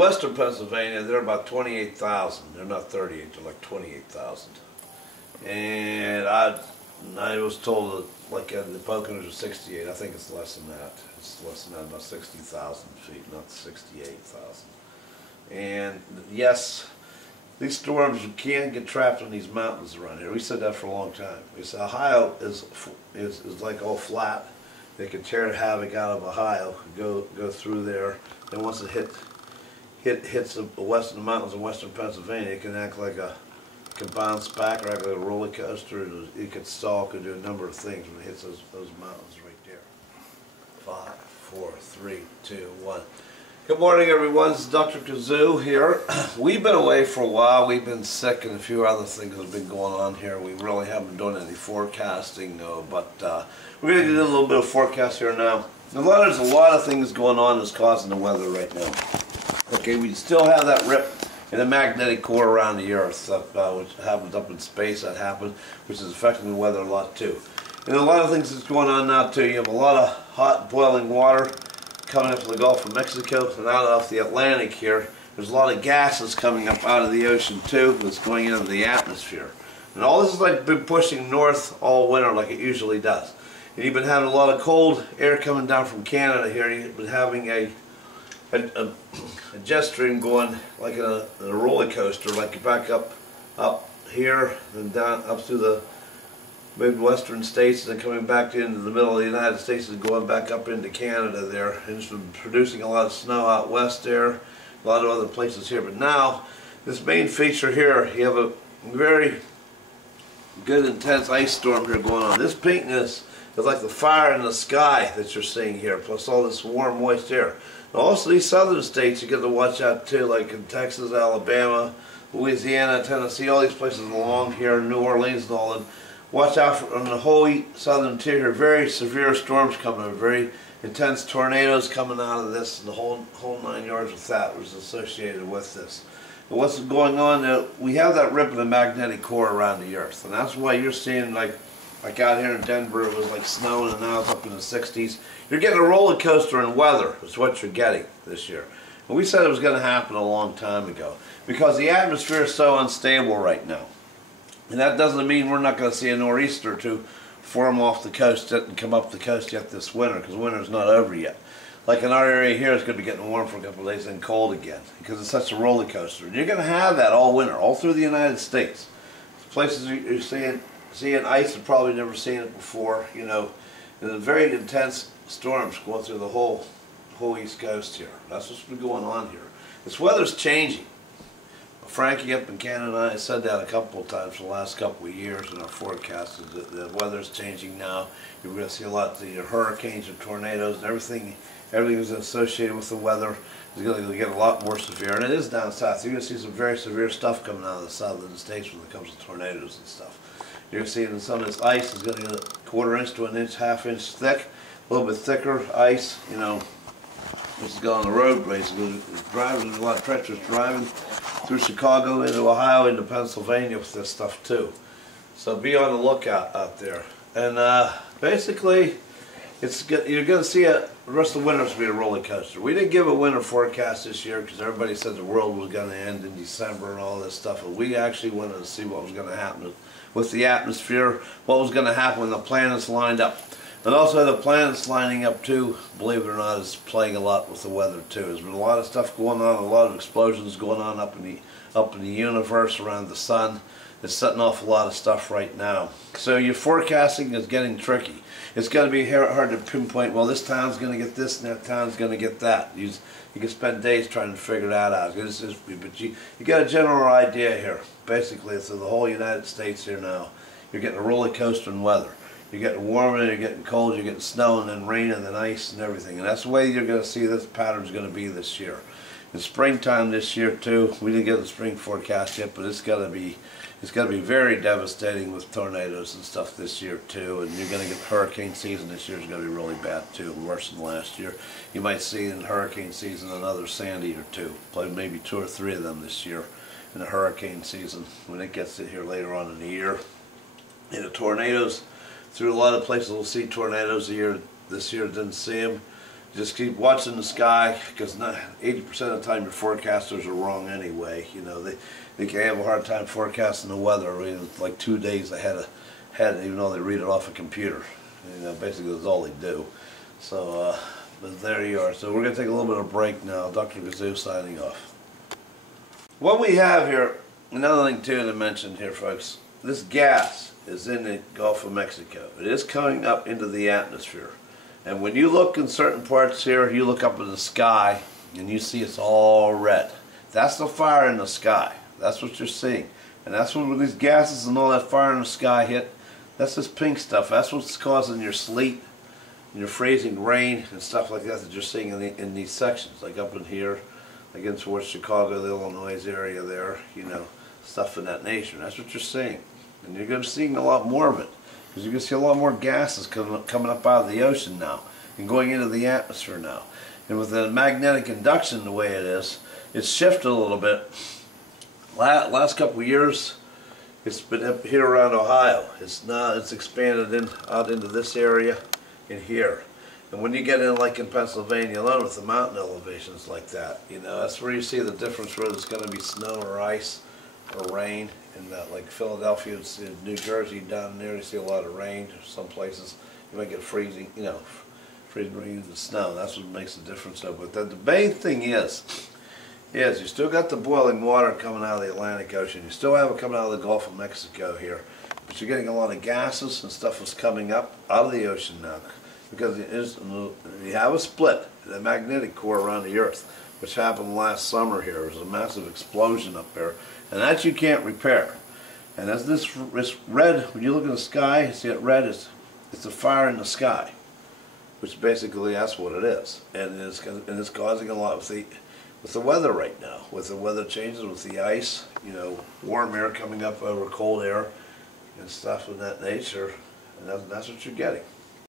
western Pennsylvania, they're about 28,000. They're not 38, they're like 28,000. And I was told that like the Poconos are 68. I think it's less than that. It's less than that, about 60,000 feet, not 68,000. And yes, these storms can get trapped in these mountains around here. We said that for a long time. We said Ohio is like all flat. They can tear havoc out of Ohio, go through there. Then once it hits the western mountains of western Pennsylvania, it can act like it can bounce back or act like a roller coaster. It could stall, could do a number of things when it hits those mountains right there. 5, 4, 3, 2, 1. Good morning, everyone. This is Dr. Kazoo here. We've been away for a while. We've been sick and a few other things have been going on here. We really haven't done any forecasting, though, but we're going to do a little bit of forecast here now. There's a lot of things going on that's causing the weather right now. Okay, we still have that rip in the magnetic core around the Earth, which happens up in space. That happens, which is affecting the weather a lot too. And a lot of things that's going on now too. You have a lot of hot boiling water coming up from the Gulf of Mexico and out off the Atlantic here. There's a lot of gases coming up out of the ocean too that's going into the atmosphere. And all this has like been pushing north all winter like it usually does. And you've been having a lot of cold air coming down from Canada here. You've been having a jet stream going like a roller coaster, like you back up here and down up through the Midwestern states and then coming back into the middle of the United States and going back up into Canada there. And it's been producing a lot of snow out west there, a lot of other places here. But now, this main feature here, you have a very good intense ice storm here going on. This pinkness is like the fire in the sky that you're seeing here, plus all this warm, moist air. And also these southern states you get to watch out too, like in Texas, Alabama, Louisiana, Tennessee, all these places along here, New Orleans and all. And watch out for on the whole southern tier here. Very severe storms coming, very intense tornadoes coming out of this, and the whole 9 yards with that was associated with this. And what's going on? We have that rip in the magnetic core around the Earth, and that's why you're seeing like out here in Denver, it was like snowing, and now it's up in the 60s. You're getting a roller coaster in weather. Is what you're getting this year. And we said it was going to happen a long time ago because the atmosphere is so unstable right now. And that doesn't mean we're not going to see a nor'easter to form off the coast and come up the coast yet this winter, because winter's not over yet. Like in our area here, it's going to be getting warm for a couple of days and cold again because it's such a roller coaster. And you're going to have that all winter, all through the United States. Places you're seeing ice, you've probably never seen it before. You know, and very intense storms going through the whole East Coast here. That's what's been going on here. This weather's changing. Frankie up in Canada, I said that a couple of times for the last couple of years in our forecasts. The weather's changing now. You're going to see a lot of hurricanes and tornadoes and everything is associated with the weather is going to get a lot more severe. And it is down south. You're going to see some very severe stuff coming out of the southern states when it comes to tornadoes and stuff. You're seeing some of this ice is going to get a quarter-inch to an inch, half-inch thick, a little bit thicker ice, you know. This is going on the road basically. There's a lot of treacherous driving through Chicago into Ohio into Pennsylvania with this stuff too. So be on the lookout out there. And basically, you're going to see the rest of the winter to be a roller coaster. We didn't give a winter forecast this year because everybody said the world was going to end in December and all this stuff. But we actually wanted to see what was going to happen with the atmosphere, what was going to happen when the planets lined up. And also the planets lining up too, believe it or not, is playing a lot with the weather too. There's been a lot of stuff going on, a lot of explosions going on up in the universe around the sun. It's setting off a lot of stuff right now. So your forecasting is getting tricky. It's going to be hard to pinpoint, well, this town's going to get this and that town's going to get that. You can spend days trying to figure that out. But you got a general idea here. Basically, it's the whole United States here now. You're getting a roller coaster in weather. You're getting warm and you're getting cold, you're getting snow and then rain and then ice and everything. And that's the way you're going to see this pattern's going to be this year. In springtime this year too, we didn't get the spring forecast yet, but it's going to be very devastating with tornadoes and stuff this year too. And you're going to get hurricane season this year is going to be really bad too, worse than last year. You might see in hurricane season another Sandy or two, probably maybe 2 or 3 of them this year in the hurricane season when it gets here later on in the year. And the tornadoes, through a lot of places we'll see tornadoes this year didn't see them. just keep watching the sky, because 80% of the time your forecasters are wrong anyway. You know, they can have a hard time forecasting the weather. I mean, like 2 days ahead, even though they read it off a computer. You know, basically that's all they do. So, but there you are. So we're going to take a little bit of a break now. Dr. Kazoo signing off. What we have here, another thing too to mention here, folks, this gas is in the Gulf of Mexico. It is coming up into the atmosphere. And when you look in certain parts here, you look up in the sky and you see it's all red. That's the fire in the sky. That's what you're seeing. And that's when these gases and all that fire in the sky hit. That's this pink stuff. That's what's causing your sleet and your freezing rain and stuff like that you're seeing in these sections, like up in here, like in towards Chicago, the Illinois area there, you know, stuff in that nature. That's what you're seeing. And you're going to be seeing a lot more of it, because you're going to see a lot more gases coming up out of the ocean now and going into the atmosphere now. And with the magnetic induction the way it is, it's shifted a little bit. Last couple of years, it's been up here around Ohio. It's expanded out into this area in here. And when you get in, like in Pennsylvania alone, with the mountain elevations like that, you know, that's where you see the difference, whether it's going to be snow or ice or rain. And like Philadelphia, New Jersey down there, you see a lot of rain. Some places you might get freezing, you know, freezing rain and snow. That's what makes the difference. But the main thing is you still got the boiling water coming out of the Atlantic Ocean. You still have it coming out of the Gulf of Mexico here. But you're getting a lot of gases and stuff that's coming up out of the ocean now. Because you have a split in the magnetic core around the Earth, which happened last summer here. There was a massive explosion up there. And that you can't repair. And as this red, when you look in the sky, you see it red, it's a fire in the sky. Which basically that's what it is. And it's causing a lot with the weather right now, with the weather changes, with the ice, you know, warm air coming up over cold air and stuff of that nature, and that's what you're getting.